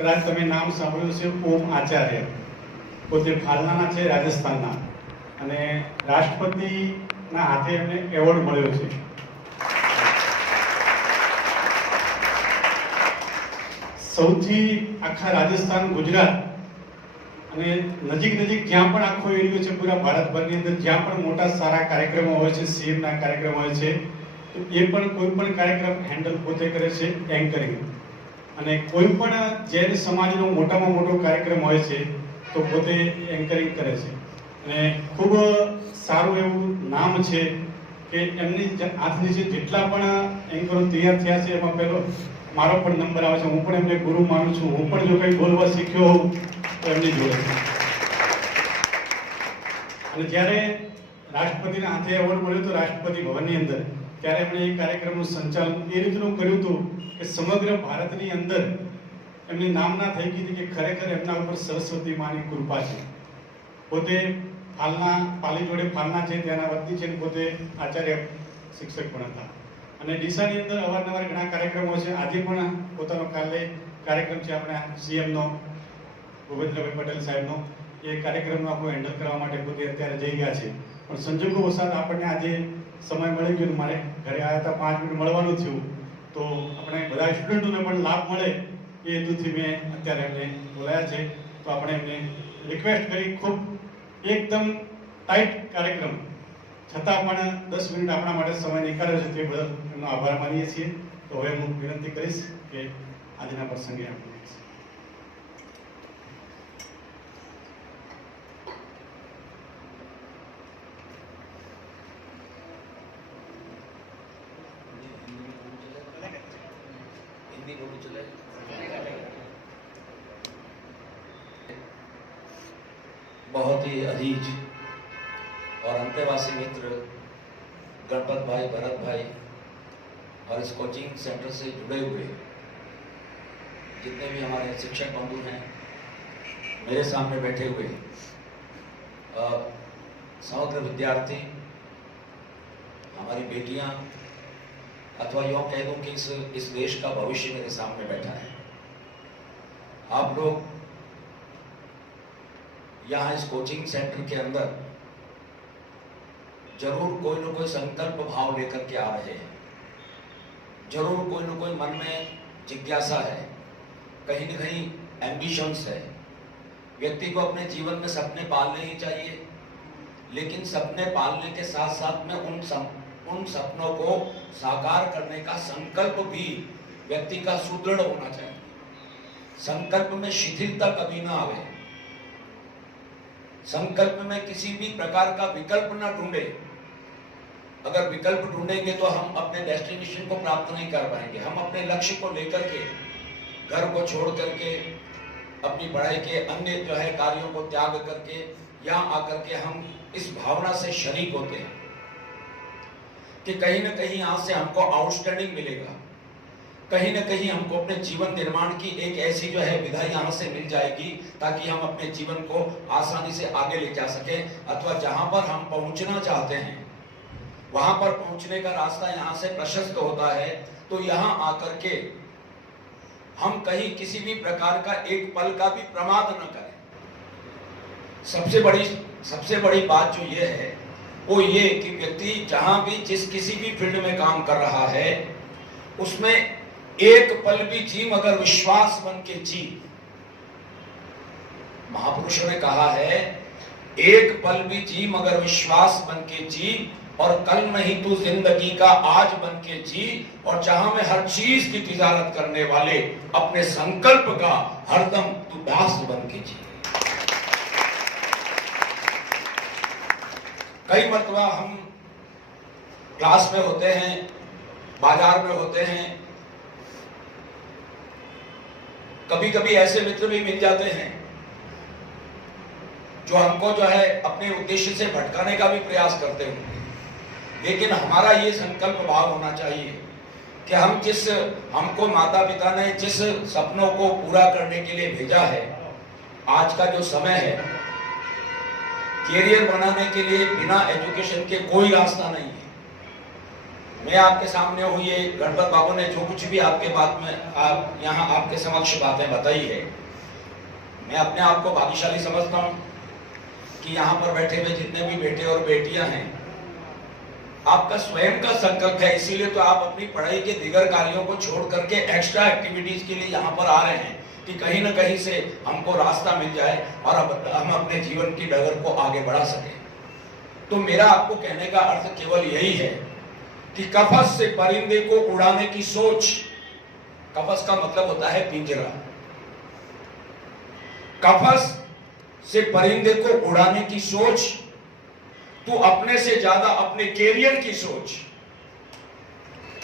કદાચ તમે નામ સાંભળ્યું છે ઓમ આચાર્ય, પોતે ફાલનાના છે, રાજસ્થાનના, અને રાષ્ટ્રપતિના હાથે એમને એવોર્ડ મળ્યો છે. સૌથી આખા રાજસ્થાન, ગુજરાત અને નજીક જ્યાં પણ આખો એરિયો છે પૂરા ભારતભરની અંદર જ્યાં પણ મોટા સારા કાર્યક્રમો હોય છે, સીએમના કાર્યક્રમ હોય છે, તો એ પણ કોઈ પણ કાર્યક્રમ હેન્ડલ પોતે કરે છે, એન્કરિંગ. અને કોઈ પણ જૈન સમાજનો મોટામાં મોટો કાર્યક્રમ હોય છે તો પોતે એન્કરિંગ કરે છે. અને ખૂબ સારું એવું નામ છે કે એમની હાથ નીચે જેટલા પણ એન્કરો તૈયાર થયા છે એમાં પહેલો મારો પણ નંબર આવે છે. હું પણ એમને ગુરુ માનું છું. હું પણ જો કંઈ બોલવા શીખ્યો હોઉં તો એમની જોડે. અને જ્યારે રાષ્ટ્રપતિના હાથે એવોર્ડ મળ્યો તો રાષ્ટ્રપતિ ભવનની અંદર, ત્યારે એમણે એ કાર્યક્રમનું સંચાલન એ રીતનું કર્યું હતું કે સમગ્ર ભારતની અંદર એમની નામના થઈ ગઈ હતી કે ખરેખર એમના ઉપર સરસ્વતી માની કૃપા છે. પોતે પાલી જોડે ફાલના છે ત્યાંના વતની છે, પોતે આચાર્ય શિક્ષક પણ હતા. અને ડીસાની અંદર અવારનવાર ઘણા કાર્યક્રમો છે. આજે પણ પોતાનો કાલે કાર્યક્રમ છે આપણા સીએમનો, ભૂપેન્દ્રભાઈ પટેલ સાહેબનો. એ કાર્યક્રમનો આખો હેન્ડલ કરવા માટે પોતે અત્યારે જઈ ગયા છે. પણ સંજોગો વસાત આપણને આજે સમય મળી ગયો. મારે ઘરે આવ્યા હતા, 5 મિનિટ મળવાનું થયું, તો આપણે બધા સ્ટુડન્ટોને પણ લાભ મળે એ હેતુથી મેં અત્યારે એમને બોલાયા છે. તો આપણે એમને રિક્વેસ્ટ કરી, ખૂબ એકદમ ટાઈટ કાર્યક્રમ છતાં પણ 10 મિનિટ આપણા માટે સમય નીકાળ્યો છે, તે બદલ એમનો આભાર માનીએ છીએ. તો હવે હું વિનંતી કરીશ કે આજના પ્રસંગે આપણે बहुत ही अजीज और अंतेवासी मित्र गणपत भाई, भरत भाई और इस कोचिंग सेंटर से जुड़े हुए जितने भी हमारे शिक्षक बंधु हैं, मेरे सामने बैठे हुए समग्र विद्यार्थी, हमारी बेटियां, अथवा यूँ कह दूं कि इस देश का भविष्य मेरे सामने बैठा है. आप लोग यहाँ इस कोचिंग सेंटर के अंदर जरूर कोई न कोई संकल्प भाव लेकर के आ रहे हैं. जरूर कोई न कोई मन में जिज्ञासा है, कहीं न कहीं एम्बिशंस है. व्यक्ति को अपने जीवन में सपने पालने ही चाहिए, लेकिन सपने पालने के साथ साथ में उन सपनों को साकार करने का संकल्प भी व्यक्ति का सुदृढ़ होना चाहिए. संकल्प में शिथिलता कभी ना आवे. संकल्प में किसी भी प्रकार का विकल्प ना ढूंढे. अगर विकल्प ढूंढेंगे तो हम अपने डेस्टिनेशन को प्राप्त नहीं कर पाएंगे. हम अपने लक्ष्य को लेकर के, घर को छोड़ करके, अपनी पढ़ाई के अन्य जो है कार्यों को त्याग करके यहाँ आकर के हम इस भावना से शरीक होते हैं कि कहीं न कहीं यहाँ से हमको आउटस्टैंडिंग मिलेगा, कहीं न कहीं हमको अपने जीवन निर्माण की एक ऐसी जो है विधा यहाँ से मिल जाएगी ताकि हम अपने जीवन को आसानी से आगे ले जा सके, अथवा जहाँ पर हम पहुँचना चाहते हैं वहाँ पर पहुँचने का रास्ता यहाँ से प्रशस्त होता है. तो यहाँ आकर के हम कहीं किसी भी प्रकार का एक पल का भी प्रमाद न करें. सबसे बड़ी बात जो ये है वो ये कि व्यक्ति जहाँ भी किसी भी फील्ड में काम कर रहा है उसमें एक पल भी जी मगर विश्वास बन के जी. महापुरुषों ने कहा है एक पल भी जी मगर विश्वास बन के जी, और कल नहीं तू जिंदगी का आज बन के जी, और जहां में हर चीज की तिजारत करने वाले अपने संकल्प का हरदम तू दास बन के जी. कई मरतबा हम क्लास में होते हैं, बाजार में होते हैं, कभी कभी ऐसे मित्र भी मिल जाते हैं जो हमको जो है अपने उद्देश्य से भटकाने का भी प्रयास करते हैं. लेकिन हमारा ये संकल्प भाव होना चाहिए कि हमको माता पिता ने जिस सपनों को पूरा करने के लिए भेजा है, आज का जो समय है, कैरियर बनाने के लिए बिना एजुकेशन के कोई रास्ता नहीं है. मैं आपके सामने हूँ, ये गणपत बाबू ने जो कुछ भी आपके बात में आप यहाँ आपके समक्ष बातें बताई है, मैं अपने आप को भाग्यशाली समझता हूँ कि यहाँ पर बैठे हुए जितने भी बेटे और बेटियां हैं, आपका स्वयं का संकल्प है, इसीलिए तो आप अपनी पढ़ाई के दीगर कार्यों को छोड़ करके एक्स्ट्रा एक्टिविटीज के लिए यहाँ पर आ रहे हैं कि कहीं ना कहीं से हमको रास्ता मिल जाए और अब हम अपने जीवन की डगर को आगे बढ़ा सकें। तो मेरा आपको कहने का अर्थ केवल यही है कि कफस से परिंदे को उड़ाने की सोच, कफस का मतलब होता है पिंजरा, कफस से परिंदे को उड़ाने की सोच, तू अपने से ज्यादा अपने कैरियर की सोच।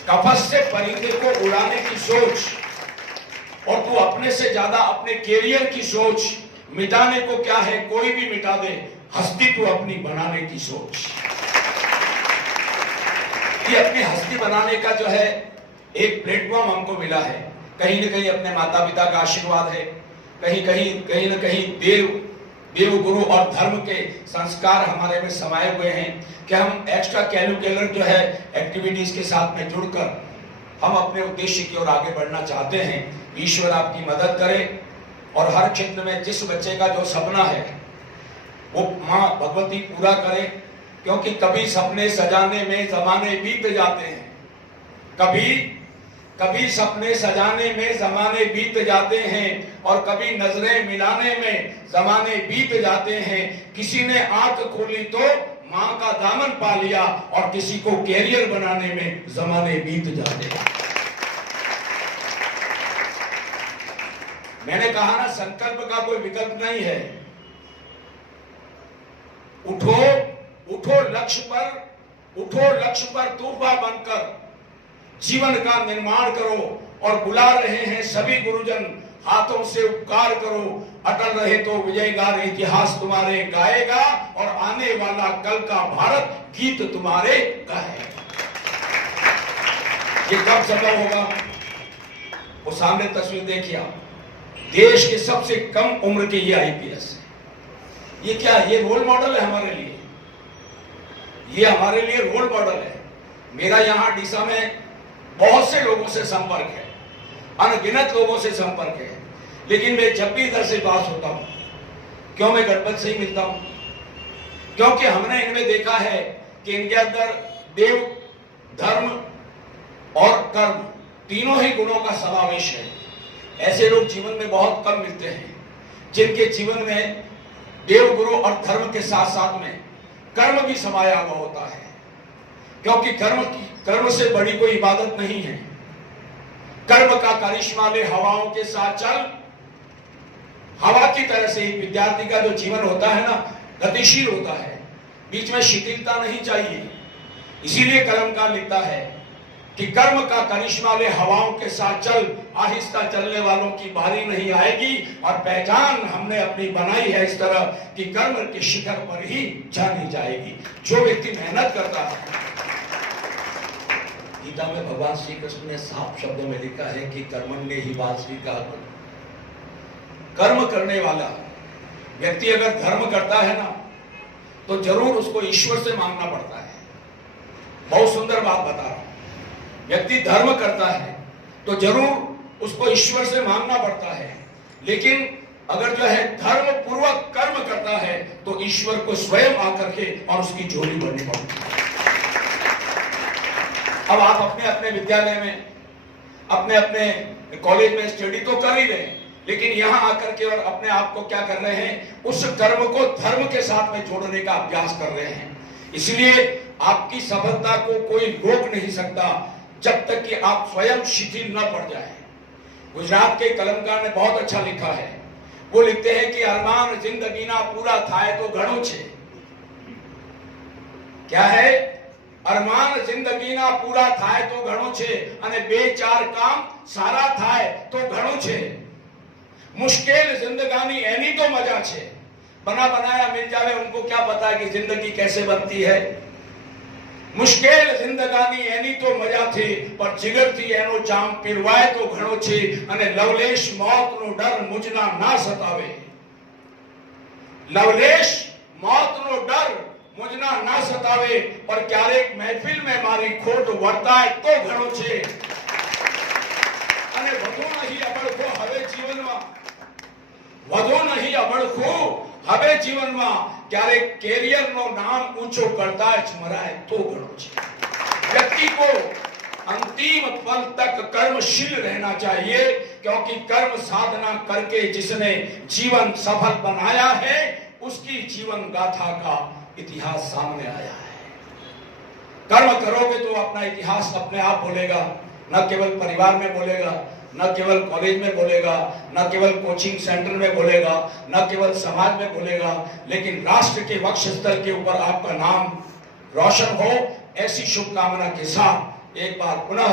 कफस से परिंदे को उड़ाने की सोच और तू अपने से ज्यादा अपने कैरियर की सोच। मिटाने को क्या है, कोई भी मिटा दे, हस्ती तू अपनी बनाने की सोच। ये अपनी हस्ती बनाने का जो है एक प्लेटफॉर्म हमको मिला है, कहीं ना कहीं अपने माता पिता का आशीर्वाद है, कहीं ना कहीं देव गुरु और धर्म के संस्कार हमारे में समाये हुए हैं कि हम एक्स्ट्रा कैरिकुलर जो है एक्टिविटीज के साथ में जुड़कर हम अपने उद्देश्य की ओर आगे बढ़ना चाहते हैं। ईश्वर आपकी मदद करे और हर क्षेत्र में जिस बच्चे का जो सपना है वो माँ भगवती पूरा करे, क्योंकि कभी सपने सजाने में जमाने बीत जाते हैं, कभी सपने सजाने में जमाने बीत जाते हैं और कभी नजरें मिलाने में जमाने बीत जाते हैं। किसी ने आंख खोली तो मां का दामन पा लिया और किसी को कैरियर बनाने में जमाने बीत जाते हैं। मैंने कहा ना, संकल्प का कोई विकल्प नहीं है। उठो लक्ष्य पर तूफान बनकर जीवन का निर्माण करो और बुला रहे हैं सभी गुरुजन, हाथों से उपकार करो। अटल रहे तो विजयगान इतिहास तुम्हारे गाएगा और आने वाला कल का भारत गीत तुम्हारे गाएगा। ये कब संभव होगा? वो सामने तस्वीर देखिए आप, देश के सबसे कम उम्र के ये आईपीएस है। ये क्या, ये रोल मॉडल है हमारे लिए, ये हमारे लिए रोल मॉडल है। मेरा यहाँ डीसा में बहुत से लोगों से संपर्क है, अनगिनत लोगों से संपर्क है, लेकिन मैं जब भी इधर से पास होता हूं, क्यों मैं गणपत से ही मिलता हूं? क्योंकि हमने इनमें देखा है कि इनके अंदर देव, धर्म और कर्म तीनों ही गुणों का समावेश है। ऐसे लोग जीवन में बहुत कम मिलते हैं जिनके जीवन में देव, गुरु और धर्म के साथ साथ में कर्म भी समाया हुआ होता है, क्योंकि कर्म से बड़ी कोई इबादत नहीं है। कर्म का करिश्मा ले हवाओं के साथ चल, हवा की तरह से ही विद्यार्थी का जो जीवन होता है ना, गतिशील होता है, बीच में शिथिलता नहीं चाहिए। इसीलिए कलमकार लिखता है कि कर्म का करिश्मा ले हवाओं के साथ चल, आहिस्ता चलने वालों की बारी नहीं आएगी। और पहचान हमने अपनी बनाई है इस तरह कि कर्म के शिखर पर ही जानी जाएगी। जो व्यक्ति मेहनत करता है, गीता में भगवान श्री कृष्ण ने साफ शब्दों में लिखा है कि कर्मण्य ही वासवी का कर्म करने वाला व्यक्ति अगर धर्म करता है ना, तो जरूर उसको ईश्वर से मांगना पड़ता है। बहुत सुंदर बात बता रहा हूं, व्यक्ति धर्म करता है तो जरूर उसको ईश्वर से मांगना पड़ता है, लेकिन अगर जो है धर्म पूर्वक कर्म करता है तो ईश्वर को स्वयं आकर के और उसकी झोली भरनी पड़ती है। अब आप अपने अपने विद्यालय में, अपने अपने कॉलेज में स्टडी तो कर ही रहे हैं, लेकिन यहां आकर के और अपने आप को क्या कर रहे हैं, उस कर्म को धर्म के साथ में जोड़ने का अभ्यास कर रहे हैं। इसलिए आपकी सफलता को कोई रोक नहीं सकता जब तक कि आप स्वयं शिथिल न पड़ जाए। गुजरात के कलमकार ने बहुत अच्छा लिखा है, वो लिखते हैं कि अरमान जिंदगी ना पूरा थाय तो घणो छे। क्या है? अरमान जिंदगी ना पूरा थाय तो घणो छे અને બે ચાર કામ સારા થાય તો ઘણું છે। मुश्किल जिंदगानी एनी तो मजा छे, बना बनाया मिल जावे उनको क्या पता है कि जिंदगी कैसे बनती है। मुश्किल जिंदगानी एनी तो मजा थी पर जिगरथी एनो जाम पीरवाय तो घणो छे અને લવલેશ મોતનો ડર મુજના ના સતાવે। લવલેશ મોતનો ડર मुजना ना सतावे पर क्यारेक महफिल में मारी खोट वर्ताय तो घणो छे અને વધુ નહીં અબળખો હવે જીવનમાં વધુ નહીં અબળખો હવે જીવનમાં ક્યારેક કેરિયરનો નામ ઊંચો કરતા જ મરાય તો ઘણો છે व्यक्ति को अंतिम पल तक कर्मशील रहना चाहिए क्योंकि कर्म साधना करके जिसने जीवन सफल बनाया है उसकी जीवन गाथा का इतिहास सामने आया है। कर्म करोगे तो अपना इतिहास अपने आप बोलेगा, न केवल परिवार में बोलेगा, न केवल कॉलेज में बोलेगा, न केवल कोचिंग सेंटर में बोलेगा, न केवल समाज में बोलेगा, लेकिन राष्ट्र के वक्षस्थल के ऊपर आपका नाम रोशन हो। ऐसी शुभकामना के साथ एक बार पुनः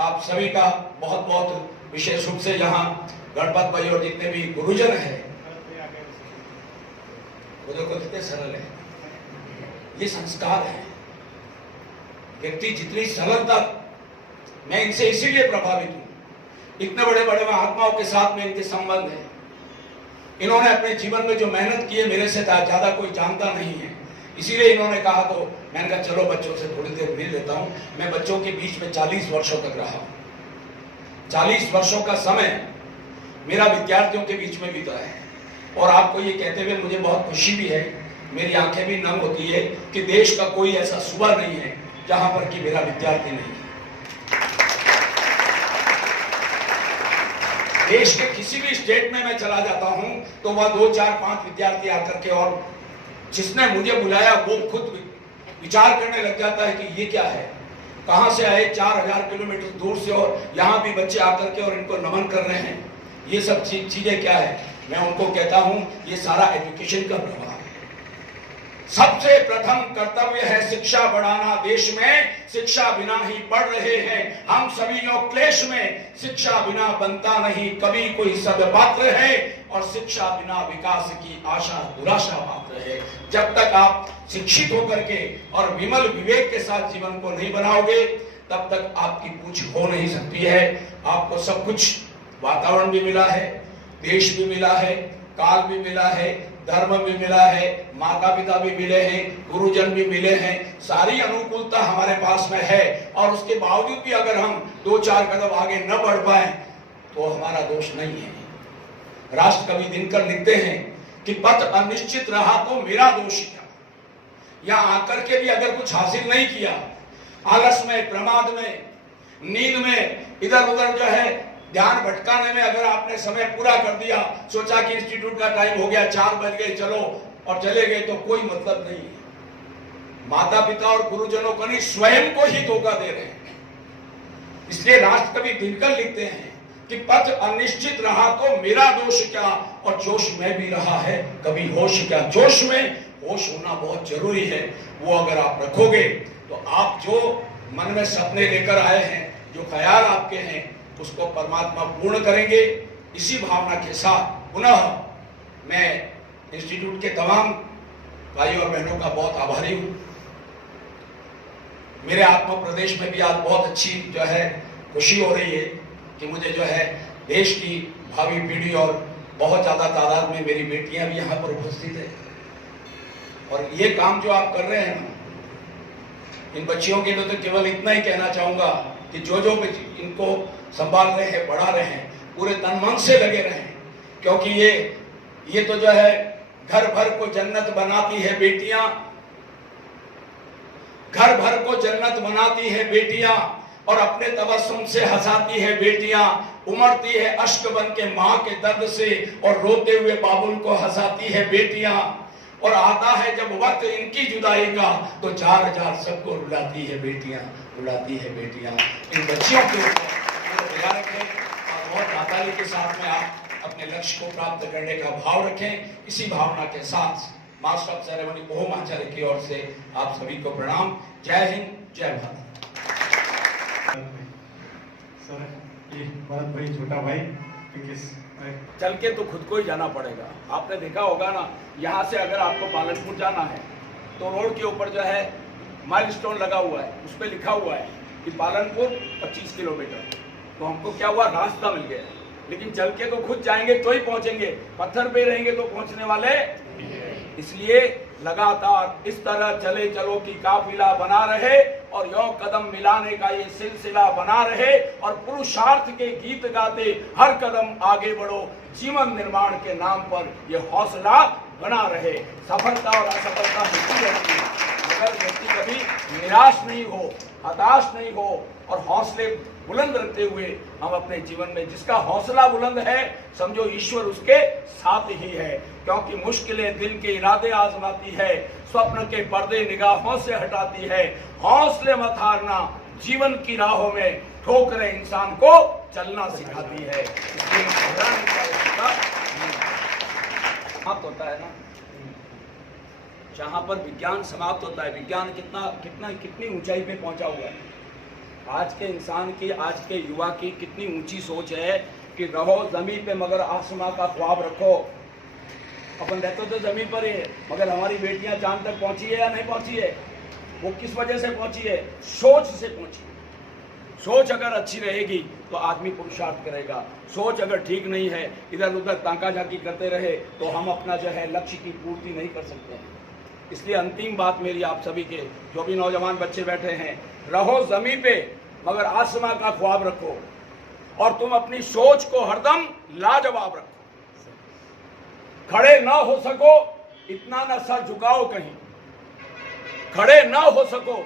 आप सभी का बहुत बहुत विशेष रूप से यहाँ गणपत भाई और जितने भी गुरुजन हैं, वो देखो कितने सरल है, ये संस्कार है। व्यक्ति जितनी सरलता, मैं इनसे इसीलिए प्रभावित हूँ, इतने बड़े बड़े महात्माओं के साथ में इनके संबंध है। इन्होंने अपने जीवन में जो मेहनत की है मेरे से ज्यादा कोई जानता नहीं है, इसीलिए इन्होंने कहा तो मैंने कहा चलो बच्चों से थोड़ी देर मिल लेता हूं। मैं बच्चों के बीच में 40 वर्षों तक रहा, 40 वर्षों का समय मेरा विद्यार्थियों के बीच में बीता है। और आपको ये कहते हुए मुझे बहुत खुशी भी है, मेरी आंखें भी नम होती है कि देश का कोई ऐसा सूबा नहीं है जहां पर कि मेरा विद्यार्थी नहीं है। देश के किसी भी स्टेट में मैं चला जाता हूं तो वह 2, 4, 5 विद्यार्थी आकर के, और जिसने मुझे बुलाया वो खुद विचार करने लग जाता है कि ये क्या है, कहां से आए 4000 किलोमीटर दूर से, और यहाँ भी बच्चे आकर के और इनको नमन कर रहे हैं, ये सब चीजें क्या है। मैं उनको कहता हूं ये सारा एजुकेशन का प्रभाव है। सबसे प्रथम कर्तव्य है शिक्षा बढ़ाना। देश में शिक्षा बिना ही बढ़ रहे हैं हम सभी लोग क्लेश में। शिक्षा बिना बनता नहीं कभी कोई सद्पात्र है, और शिक्षा बिना विकास की आशा दुराशा मात्र है। जब तक आप शिक्षित होकर के और विमल विवेक के साथ जीवन को नहीं बनाओगे तब तक आपकी पूछ हो नहीं सकती है। आपको सब कुछ, वातावरण भी मिला है, देश भी मिला है, काल भी मिला है, धर्म भी मिला है, माता पिता भी मिले हैं, गुरुजन भी मिले हैं, सारी अनुकूलता हमारे पास में है। और उसके बावजूद भी अगर हम 2-4 कदम आगे न बढ़ पाए तो हमारा दोष नहीं है। राष्ट्र कवि दिनकर लिखते हैं कि पथ अनिश्चित रहा तो मेरा दोष क्या। यहां आकर के भी अगर कुछ हासिल नहीं किया, आलस में, प्रमाद में, नींद में, इधर उधर जो है ध्यान भटकाने में अगर आपने समय पूरा कर दिया, सोचा कि इंस्टीट्यूट का टाइम हो गया, 4 बज गए, चलो, और चले गए, तो कोई मतलब नहीं है। माता पिता और गुरुजनों को नहीं, स्वयं को ही धोखा दे रहे हैं। इसलिए राष्ट्र कवि दिनकर लिखते हैं कि पथ अनिश्चित रहा तो मेरा दोष क्या, और जोश में भी रहा है कभी होश क्या। जोश में होश होना बहुत जरूरी है। वो अगर आप रखोगे तो आप जो मन में सपने लेकर आए हैं, जो ख्याल आपके हैं, उसको परमात्मा पूर्ण करेंगे। इसी भावना के साथ पुनः मैं इंस्टीट्यूट के तमाम भाइयों और बहनों का बहुत आभारी हूं। मेरे आत्मा प्रदेश में भी आज बहुत अच्छी जो है खुशी हो रही है कि मुझे जो है देश की भावी पीढ़ी और बहुत ज्यादा तादाद में मेरी बेटियां भी यहाँ पर उपस्थित है। और ये काम जो आप कर रहे हैं ना, इन बच्चियों के लिए तो केवल इतना ही कहना चाहूंगा कि जो इनको संभाल रहे हैं, बढ़ा रहे हैं, पूरे तन मन से लगे रहें, क्योंकि ये तो जो है घर भर को जन्नत बनाती है बेटियां, घर भर को जन्नत बनाती है बेटियां, और अपने तबस्सुम से हंसाती है बेटियां, उमड़ती है अश्क बन के माँ के दर्द से, और रोते हुए बाबुल को हंसाती है बेटियां। और आता है जब वक्त इनकी जुदाई का तो 4000 सबको रुलाती है बेटियां, रुलाती है बेटियां। इन बच्चियों के ऊपर रखें और बहुत नाताली के साथ में आप अपने लक्ष्य को प्राप्त करने का भाव रखें। इसी भावना के साथ मास्टर ऑफ सेरेमनी ओम आचार्य की ओर से आप सभी को प्रणाम। जय हिंद, जय भारत। सर, ये भरत भाई, छोटा भाई, चल के तो खुद को ही जाना पड़ेगा। आपने देखा होगा ना, यहाँ से अगर आपको पालनपुर जाना है तो रोड के ऊपर जो है माइलस्टोन लगा हुआ है, उस पर लिखा हुआ है कि पालनपुर 25 किलोमीटर। तो हमको क्या हुआ, रास्ता मिल गया, लेकिन चल के तो खुद जाएंगे तो ही पहुंचेंगे, पत्थर पे रहेंगे तो पहुंचने वाले इसलिए लगातार इस तरह चले चलो की काफिला बना रहे और यों कदम मिलाने का ये सिलसिला बना रहे और पुरुषार्थ के गीत गाते हर कदम आगे बढ़ो, जीवन निर्माण के नाम पर ये हौसला बना रहे। सफलता और असफलता मिलती रहती है, मगर व्यक्ति कभी निराश नहीं हो, हताश नहीं हो और हौसले बुलंद रखते हुए हम अपने जीवन में, जिसका हौसला बुलंद है समझो ईश्वर उसके साथ ही है, क्योंकि मुश्किलें दिल के इरादे आजमाती है, स्वप्न के पर्दे निगाहों से हटाती है। हौसले मत हारना, जीवन की राहों में ठोकरें इंसान को चलना सिखाती है। इसलिए घबराने की आवश्यकता नहीं। समाप्त होता है ना, जहां पर विज्ञान समाप्त होता है, विज्ञान कितनी ऊंचाई पे पहुंचा हुआ है। आज के इंसान की, आज के युवा की कितनी ऊंची सोच है कि रहो जमीन पे मगर आसमां का ख्वाब रखो। अपन रहते तो जमीन पर ही है, मगर हमारी बेटियां चांद तक पहुंची है या नहीं पहुंची है? वो किस वजह से पहुंची है? सोच से पहुंची है। सोच अगर अच्छी रहेगी तो आदमी पुरुषार्थ करेगा, सोच अगर ठीक नहीं है, इधर उधर ताका झाकी करते रहे तो हम अपना जो है लक्ष्य की पूर्ति नहीं कर सकते हैं। इसलिए अंतिम बात मेरी आप सभी के, जो भी नौजवान बच्चे बैठे हैं, रहो जमीन पे मगर आसमां का ख्वाब रखो और तुम अपनी सोच को हरदम लाजवाब रखो। खड़े ना हो सको इतना ना सर झुकाओ कहीं, खड़े ना हो सको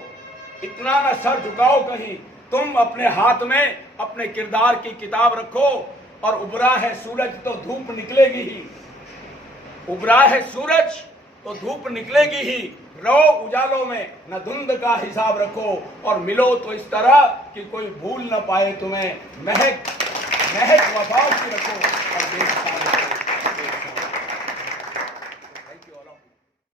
इतना ना सर झुकाओ कहीं। तुम अपने हाथ में अपने किरदार की किताब रखो और उभरा है सूरज तो धूप निकलेगी ही, उभरा है सूरज तो धूप निकलेगी ही। रहो उजालों में, न धुंध का हिसाब रखो और मिलो तो इस तरह कि कोई भूल न पाए तुम्हें। महक महक वफाओं की रखो और देश